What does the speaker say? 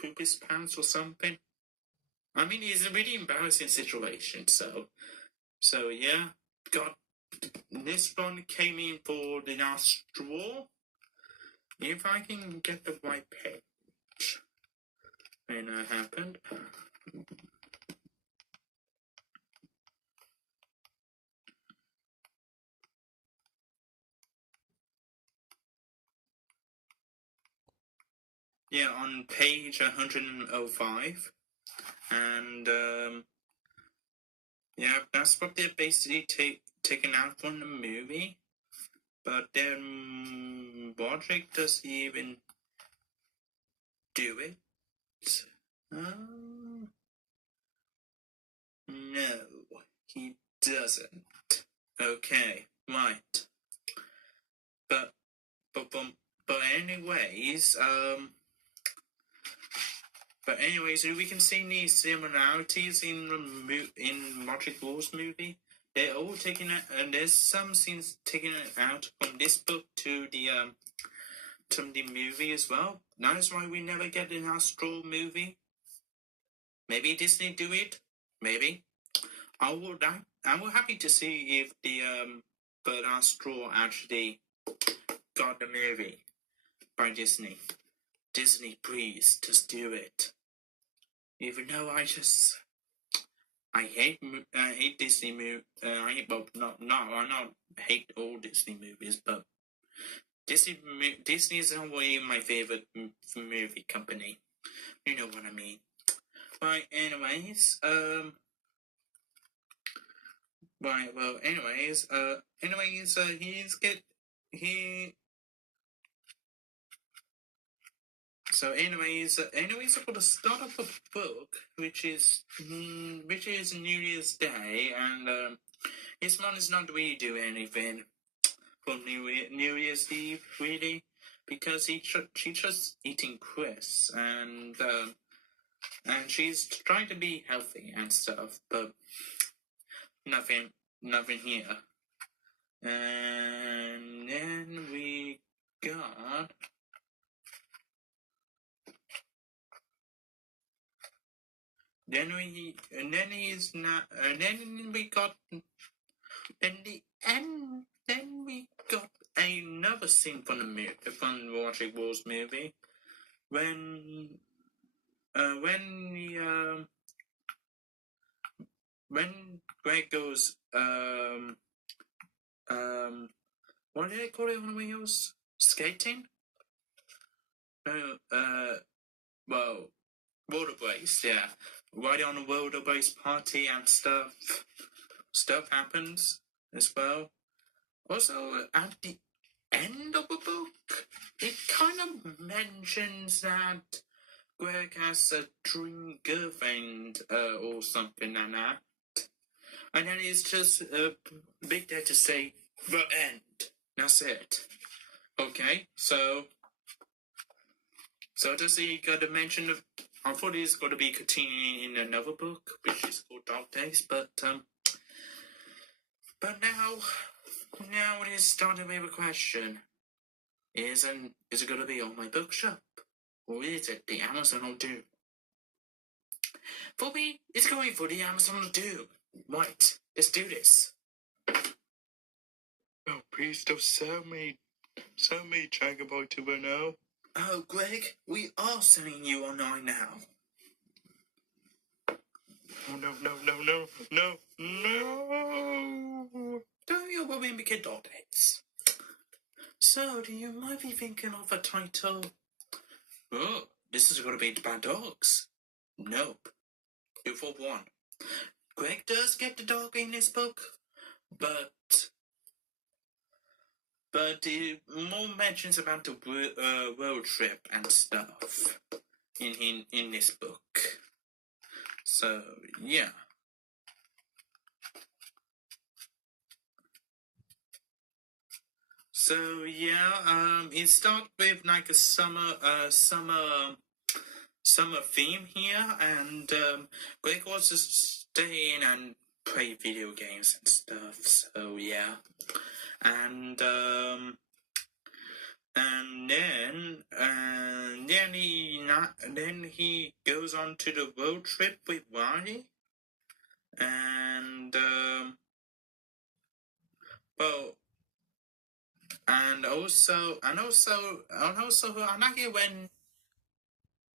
poop his pants or something. I mean, it's a really embarrassing situation. So yeah, got this one came in for the last straw. If I can get the right page when that happened. Yeah, on page 105. And yeah, that's what they're basically taken out from the movie. But then Roderick doesn't even do it. No, he doesn't. Okay, right. But anyways, we can see these similarities in Roderick Wall's movie. They're all taken out, and there's some scenes taken out from this book to the movie as well. That is why we never get an Astral movie. Maybe Disney do it. Maybe. I'm happy to see if the Bird Astral actually got the movie by Disney. Disney, please, just do it. Even though I hate Disney movies. I not hate all Disney movies, but Disney is not really my favorite movie company. You know what I mean. Right. Anyways, Right. Well. For the start of the book, which is New Year's Day, and his mom is not really doing anything for New Year's Eve, really, because she's just eating crisps, and she's trying to be healthy and stuff, but nothing here. And then we got. Then we got another scene from Roderick Wall's movie when Greg goes what do they call it on wheels? Skating? Well, rollerblades, yeah. Right on a rollerblades party and stuff. Stuff happens as well. Also, at the end of the book, it kind of mentions that Greg has a dream girlfriend or something like that. And then it's just big there to say, the end. That's it. Okay, so does he got to mention of... I thought he's got to be continuing in another book, which is called Dark Days, but now it is starting with a question. Is it going to be on my bookshop? Or is it the Amazon will do? For me, it's going for the Amazon will do. Right, let's do this. Oh, please don't sell me, Dragon Ball 2.0. Oh, Greg, we are selling you online now. Oh, no. Don't you worry, make it dot hits. So, you might be thinking of a title. Oh, this is going to be the Bad Dogs. Nope. 2 for 1. Greg does get the dog in this book, but more mentions about the road trip and stuff in this book. So yeah. It starts with like a summer theme here, and Greg wants to stay in and play video games and stuff. So yeah, and And then he goes on to the road trip with Ronnie, and well, and also I like it when